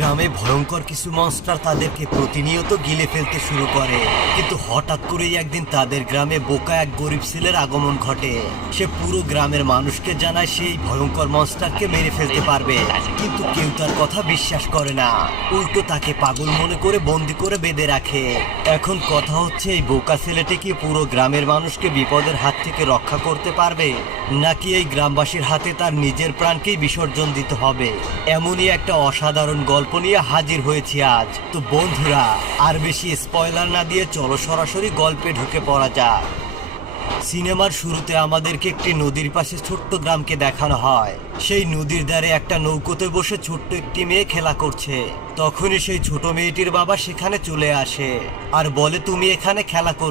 গ্রামে ভয়ঙ্কর কিছু মনস্টার তাদেরকে প্রতিনিয়ত গিলে ফেলতে শুরু করে, কিন্তু হঠাৎ করেই একদিন তাদের গ্রামে বোকা এক গরিব ছেলের আগমন ঘটে। সে পুরো গ্রামের মানুষকে জানায় সেই ভয়ঙ্কর মনস্টারকে মেরে ফেলতে পারবে, কিন্তু কেউ তার কথা বিশ্বাস করে না। উল্টো তাকে পাগল মনে করে বন্দি করে বেঁধে রাখে। এখন কথা হচ্ছে, এই বোকা ছেলেটি কি পুরো গ্রামের মানুষকে বিপদের হাত থেকে রক্ষা করতে পারবে, নাকি এই গ্রামবাসীর হাতে তার নিজের প্রাণকেই বিসর্জন দিতে হবে? এমনই একটা অসাধারণ গল্প নিয়ে হাজির হয়েছি আজ। তো বন্ধুরা, আর বেশি স্পয়লার না দিয়ে চলো সরাসরি গল্পে ঢুকে পড়া যাক। সিনেমার শুরুতে আমাদেরকে একটি নদীর পাশে ছোট্ট গ্রামকে দেখানো হয়। সেই নদীর ধারে একটা নৌকোতে বসে ছোট্ট একটি মেয়ে খেলা করছে। তখনই সেই ছোট মেয়েটির বাবা সেখানে চলে আসে আর বলে, তুমি এখানে খেলা করো